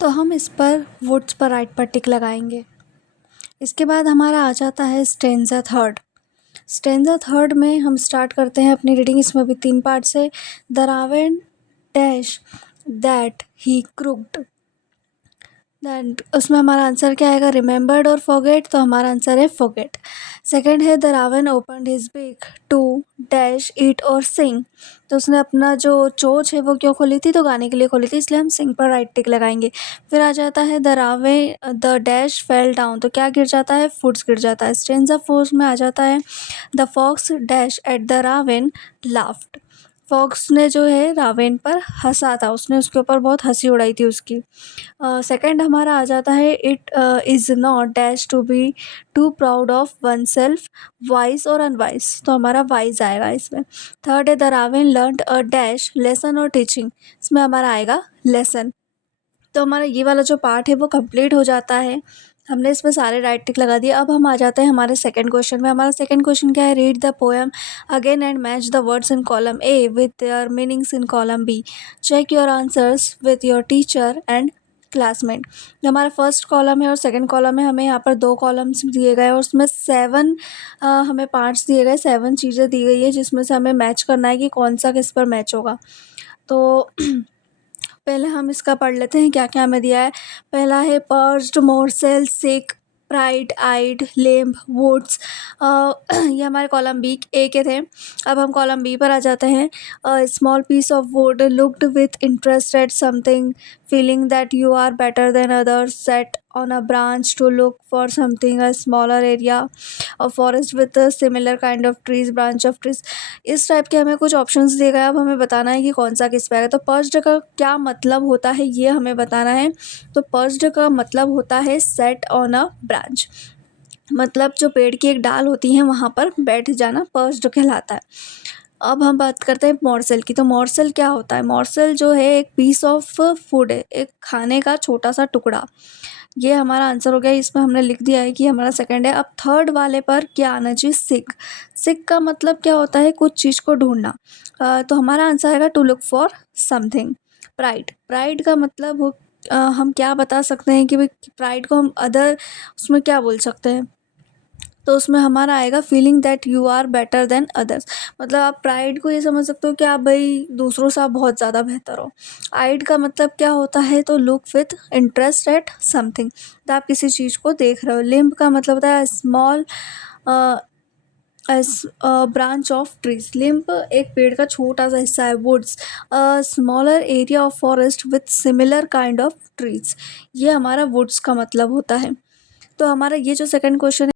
तो हम इस पर वुड्स पर राइट पर टिक लगाएंगे। इसके बाद हमारा आ जाता है स्टेंजा थर्ड। स्टेंजा थर्ड में हम स्टार्ट करते हैं अपनी रीडिंग। इसमें भी 3 पार्ट से। The raven dash that he croaked. Then उसमें हमारा आंसर क्या आएगा, रिमेंबर्ड और फॉरगेट, तो हमारा आंसर है फॉरगेट। सेकंड है द रावण ओपनड हिज बिक टू डैश ईट और सिंग। तो उसने अपना जो चोंच है वो क्यों खोली थी, तो गाने के लिए खोली थी, इसलिए हम सिंग पर राइट टिक लगाएंगे। फिर आ जाता है the raven the dash fell down. तो क्या गिर जाता है, फूड्स गिर जाता है। स्टेंजा फोर्थ में आ जाता है the fox dash at the raven laughed. Fox ने जो है रावण पर हंसा था, उसने उसके ऊपर बहुत हंसी उड़ाई थी उसकी। सेकंड हमारा आ जाता है it is not dash to be too proud of oneself wise और अनवाइज। तो हमारा वाइज आएगा इसमें। थर्ड है the raven learned a dash lesson और टीचिंग। इसमें हमारा आएगा लेसन। तो हमारा ये वाला जो पार्ट है वो कंप्लीट हो जाता है। हमने इसमें सारे राइट टिक लगा दिए। अब हम आ जाते हैं हमारे सेकंड क्वेश्चन में। हमारा सेकंड क्वेश्चन क्या है, read the poem again and match the words in column A with their meanings in column B. Check your answers with your teacher and classmate. जो हमारा फर्स्ट कॉलम है और second column है, हमें यहाँ पर 2 कॉलम्स दिए गए हैं और उसमें 7 हमें पार्ट्स दिए गए, 7 चीज़ें दी गई है जिसमें से हमें मैच करना है कि कौन सा किस पर मैच होगा। तो पहले हम इसका पढ़ लेते हैं क्या क्या हमें दिया है। पहला है पर्ज्ड मोरसेल सिक प्राइड आइड लेम्ब वुड्स। ये हमारे कॉलम बी ए के थे। अब हम कॉलम बी पर आ जाते हैं। Small piece of wood looked with interest at something feeling that you are better than others sat on a branch to look for something a smaller area a forest with a similar kind of trees branch of trees। इस type के हमें कुछ options दिए गए। अब हमें बताना है कि कौन सा किस पे आएगा। तो पर्च्ड का क्या मतलब होता है ये हमें बताना है। तो पर्च्ड का मतलब होता है सेट ऑन अ ब्रांच, मतलब जो पेड़ की एक डाल होती है वहाँ पर बैठ जाना पर्च्ड कहलाता है। अब हम बात करते हैं मॉर्सेल की। तो मॉर्सेल क्या होता है, मॉर्सेल जो है एक पीस ऑफ फूड है, एक खाने का छोटा सा टुकड़ा। ये हमारा आंसर हो गया। इसमें हमने लिख दिया है कि हमारा सेकंड है। अब थर्ड वाले पर क्या आना चाहिए, सिक। सिक का मतलब क्या होता है, कुछ चीज़ को ढूंढना। तो हमारा आंसर आएगा to look for something. Pride, pride का मतलब हम क्या बता सकते हैं कि भाई प्राइड को हम अदर उसमें क्या बोल सकते हैं। तो उसमें हमारा आएगा feeling that you are better than others. मतलब आप प्राइड को ये समझ सकते हो कि आप भाई दूसरों से आप बहुत ज़्यादा बेहतर हो। आइड का मतलब क्या होता है, तो look with interest at something, तो आप किसी चीज़ को देख रहे हो। लिम्ब का मतलब होता है स्मॉल एस ब्रांच ऑफ ट्रीज। लिम्ब एक पेड़ का छोटा सा हिस्सा है। Woods smaller area of forest with similar kind of trees. ये हमारा वुड्स का मतलब होता है। तो हमारा ये जो सेकंड क्वेश्चन है